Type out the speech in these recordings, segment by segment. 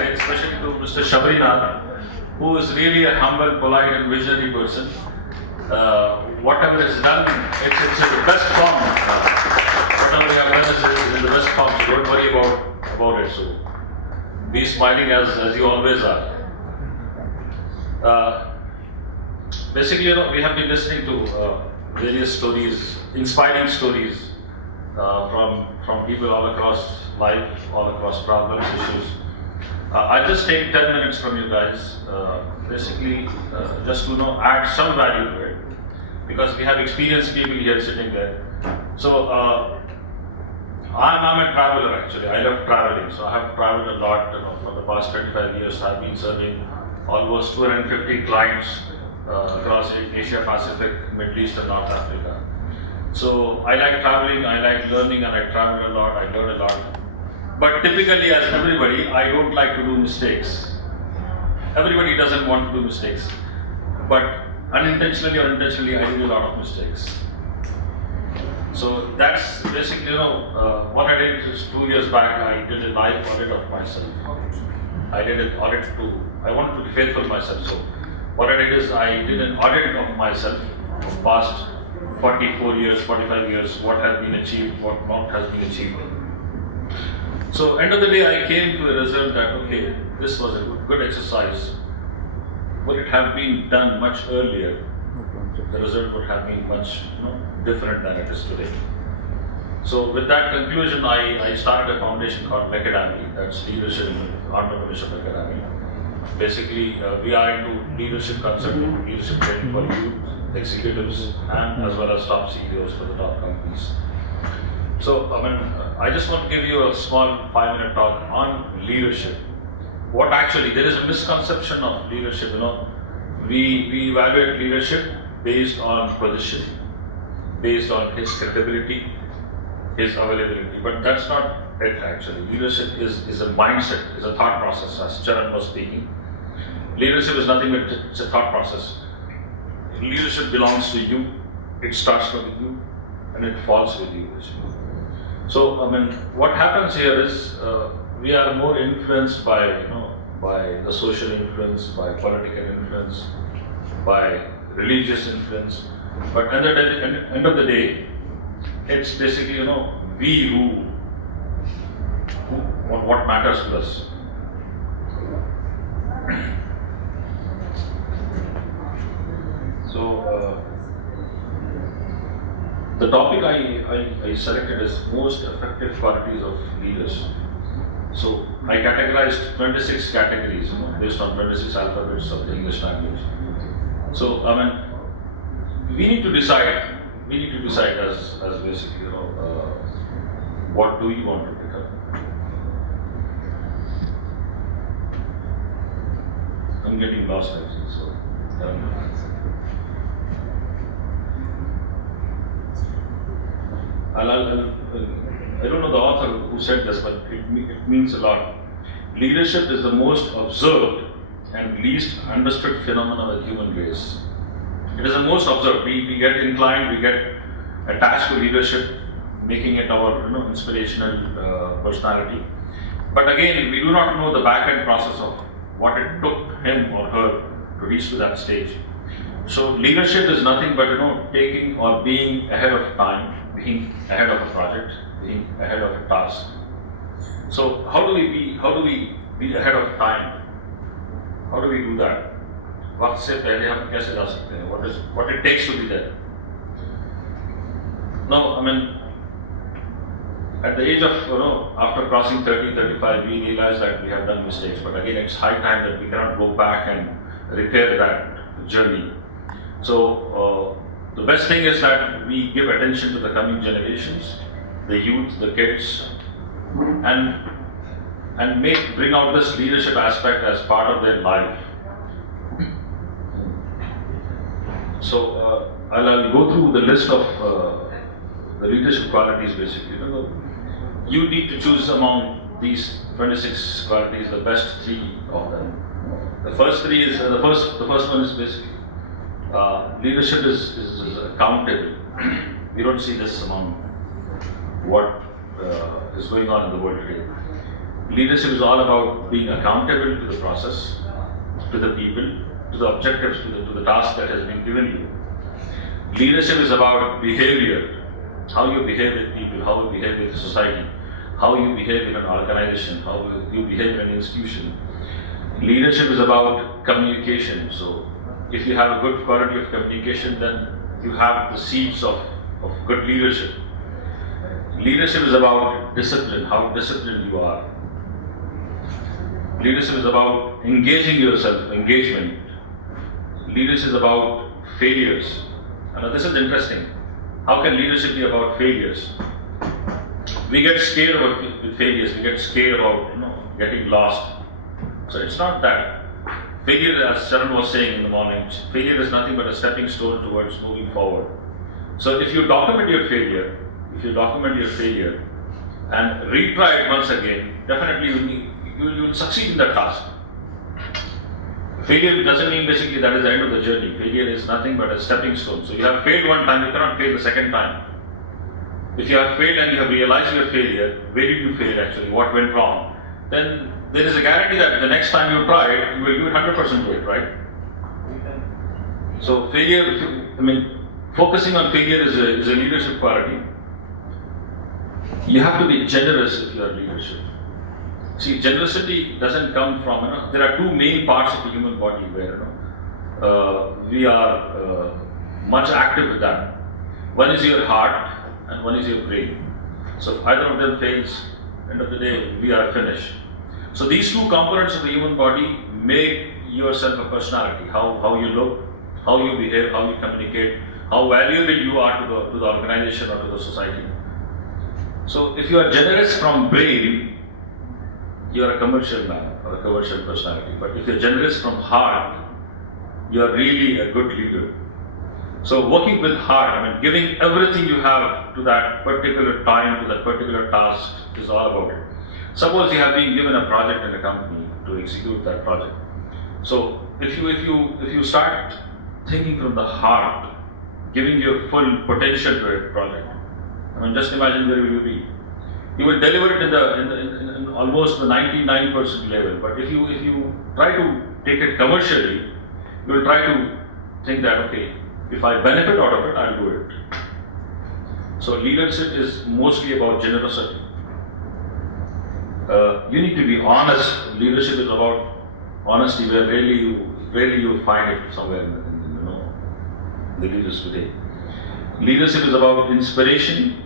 especially to Mr. Shabrinath, who is really a humble, polite, and visionary person. Whatever is done, it's in the best form. Whatever you have done is in the best form, so don't worry about it. So be smiling as you always are. Basically, we have been listening to various stories, inspiring stories from people all across life, all across problems, issues. I'll just take 10 minutes from you guys, basically just to add some value to it, because we have experienced people here sitting there. So I'm a traveler actually. I love traveling, so I have traveled a lot. For the past 25 years, I've been serving almost 250 clients across Asia Pacific, Middle East, and North Africa. So I like traveling, I like learning, and I travel a lot. I learn a lot. But typically, as everybody, I don't like to do mistakes. Everybody doesn't want to do mistakes, but unintentionally or intentionally, I do a lot of mistakes. So that's basically, what I did is 2 years back, I did a live audit of myself. I did an audit I wanted to be faithful myself. So what I did is I did an audit of myself of past 44 years, 45 years, what has been achieved, what not has been achieved. So end of the day, I came to a result that, okay, this was a good exercise. Would it have been done much earlier, the result would have been much different than it is today. So with that conclusion, I started a foundation called MENA, that's Leadership Entrepreneurship Academy. Basically, we are into leadership consulting, leadership training for youth, executives, and as well as top CEOs for the top companies. So, I just want to give you a small 5-minute talk on leadership. What actually, there is a misconception of leadership, we evaluate leadership based on position, based on his credibility, his availability, but that's not it actually. Leadership is a mindset, is a thought process, as Charan was speaking. Leadership is nothing but it's a thought process. Leadership belongs to you, it starts with you, and it falls with you. So, what happens here is we are more influenced by the social influence, by political influence, by religious influence. But at the end of the day, it's basically we who what matters to us. So the topic I selected is most effective qualities of leaders. So I categorized 26 categories based on 26 alphabets of the English language. So we need to decide as basically what do we want to become. I'm getting lost actually, so I don't know the author who said this, but it means a lot. Leadership is the most observed and least understood phenomenon of the human race. It is the most observed. We get inclined, we get attached to leadership, making it our inspirational personality. But again, we do not know the back-end process of what it took him or her to reach to that stage. So leadership is nothing but taking or being ahead of time, being ahead of a project, being ahead of a task. So how do we be ahead of time? How do we do that? वक्त से पहले हम कैसे जा सकते हैं? What it takes to be there? No, at the age of after crossing 30, 35, we realize that we have done mistakes. But again, it's high time that we cannot go back and repair that journey. So the best thing is that we give attention to the coming generations, the youth, the kids, and bring out this leadership aspect as part of their life. So I'll go through the list of the leadership qualities basically. You need to choose among these 26 qualities the best 3 of them. The first 3 is the first one is basically leadership is accountable. We don't see this among what is going on in the world today. Leadership is all about being accountable to the process, to the people, to the objectives, to the task that has been given you. Leadership is about behavior, how you behave with people, how you behave with society, how you behave in an organization, how you behave in an institution. Leadership is about communication. So if you have a good quality of communication, then you have the seeds of good leadership. Leadership is about discipline, how disciplined you are. Leadership is about engaging yourself, engagement. Leadership is about failures. Now this is interesting. How can leadership be about failures? We get scared with failures. We get scared about getting lost. So it's not that. Failure, as Sharon was saying in the morning, failure is nothing but a stepping stone towards moving forward. So if you document your failure, and retry it once again, definitely you will succeed in that task. Failure doesn't mean basically that is the end of the journey. Failure is nothing but a stepping stone. So you have failed one time, you cannot fail the second time. If you have failed and you have realized your failure, where did you fail actually, what went wrong, then there is a guarantee that the next time you try it, you will give it 100% to it, right? So failure, focusing on failure is a leadership quality. You have to be generous if you are leadership. See, generosity doesn't come from, there are two main parts of the human body where we are much active with that. One is your heart and one is your brain. So if either of them fails, end of the day, we are finished. So these two components of the human body make yourself a personality. How you look, how you behave, how you communicate, how valuable you are to the organization or to the society. So if you are generous from brain, you are a commercial man or a commercial personality. But if you're generous from heart, you are really a good leader. So working with heart, giving everything you have to that particular time, to that particular task is all about it. Suppose you have been given a project in a company to execute that project. So if you start thinking from the heart, giving your full potential to a project, just imagine where will you be. You will deliver it in almost the 99% level. But if you try to take it commercially, you will try to think that, okay, if I benefit out of it, I'll do it. So leadership is mostly about generosity. You need to be honest. Leadership is about honesty, where rarely you find it somewhere in the leaders today. Leadership is about inspiration.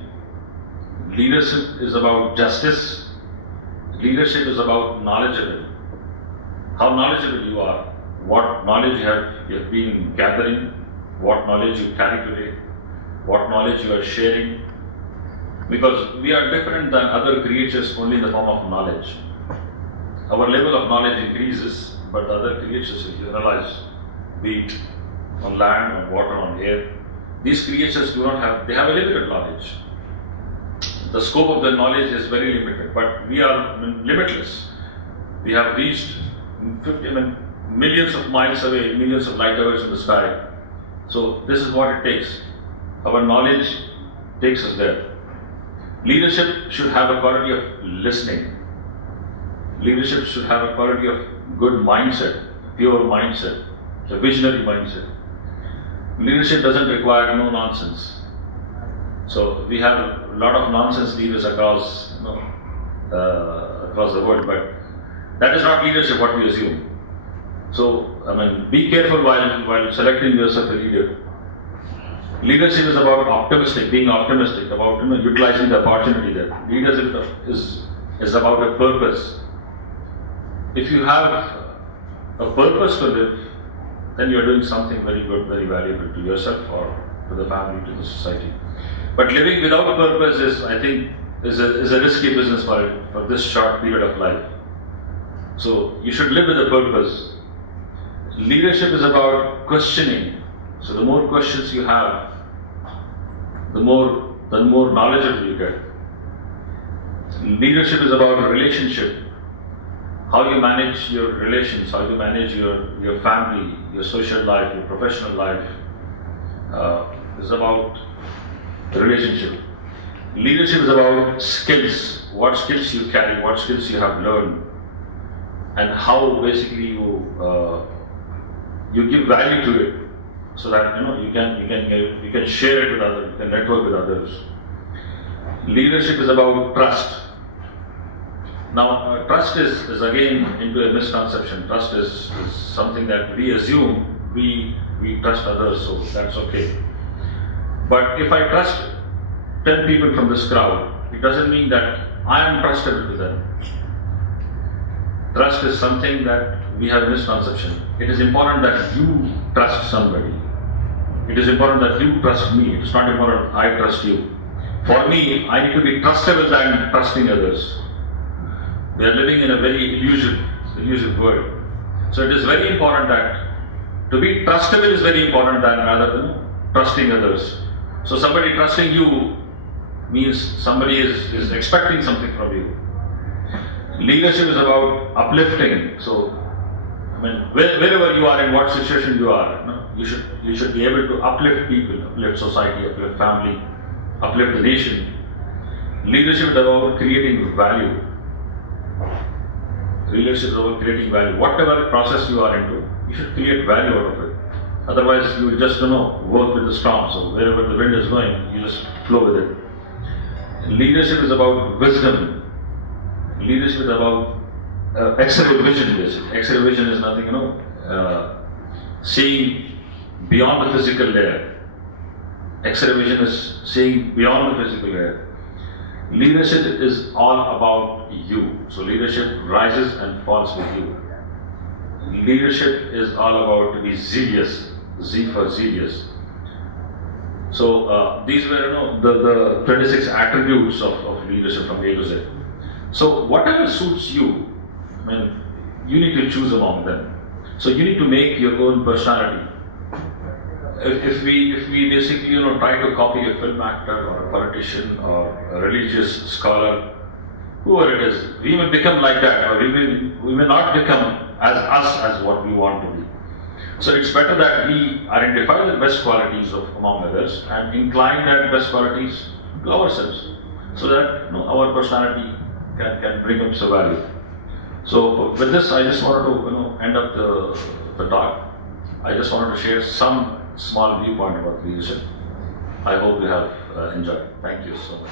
Leadership is about justice. Leadership is about knowledgeable. How knowledgeable you are, what knowledge you have been gathering, what knowledge you carry today, what knowledge you are sharing. Because we are different than other creatures only in the form of knowledge. Our level of knowledge increases, but other creatures, if you realize, be it on land, on water, on air, these creatures they have a limited knowledge. The scope of their knowledge is very limited, but we are limitless. We have reached millions of miles away, millions of light years in the sky. So this is what it takes. Our knowledge takes us there. Leadership should have a quality of listening. Leadership should have a quality of good mindset, pure mindset, a visionary mindset. Leadership doesn't require no nonsense. So we have a lot of nonsense leaders across the world, but that is not leadership what we assume. So be careful while selecting yourself a leader. Leadership is about being optimistic, about utilizing the opportunity there. Leadership is about a purpose. If you have a purpose to live, then you are doing something very good, very valuable to yourself or to the family, to the society. But living without a purpose is a risky business for this short period of life. So you should live with a purpose. Leadership is about questioning. So the more questions you have, the more knowledgeable you get. Leadership is about a relationship. How you manage your relations, how you manage your family, your social life, your professional life, is about the relationship. Leadership is about skills. what skills you carry, what skills you have learned, and how basically you give value to it, so that you can share it with others, you can network with others. Leadership is about trust. Now, trust is again into a misconception. Trust is something that we assume we trust others, so that's okay. But if I trust 10 people from this crowd, it doesn't mean that I am trusted with them. Trust is something that we have a misconception. It is important that you trust somebody. It is important that you trust me. It is not important I trust you. For me, I need to be trustable than trusting others. We are living in a very illusive world. So it is very important that to be trustable is very important than rather than trusting others. So somebody trusting you means somebody is expecting something from you. Leadership is about uplifting. So, wherever you are, in what situation you are, you should be able to uplift people, uplift society, uplift family, uplift the nation. Leadership is about creating value. Leadership is about creating value. Whatever process you are into, you should create value out of it. Otherwise, you will just work with the storm. So wherever the wind is going, you just flow with it. Leadership is about wisdom. Leadership is about X-ray vision, basically. X-ray vision is nothing, seeing beyond the physical layer. X-ray vision is seeing beyond the physical layer. Leadership is all about you. So leadership rises and falls with you. Leadership is all about to be zealous, Z for zealous. So these were the 26 attributes of leadership from A to Z. So whatever suits you, you need to choose among them. So you need to make your own personality. If we basically try to copy a film actor or a politician or a religious scholar, whoever it is, we may become like that, or we may not become as us as what we want to be. So it's better that we identify the best qualities of among others and incline that best qualities to ourselves, so that our personality can bring up some value. So with this, I just wanted to end up the talk. I just wanted to share some small viewpoint about leadership. I hope you have enjoyed. Thank you so much.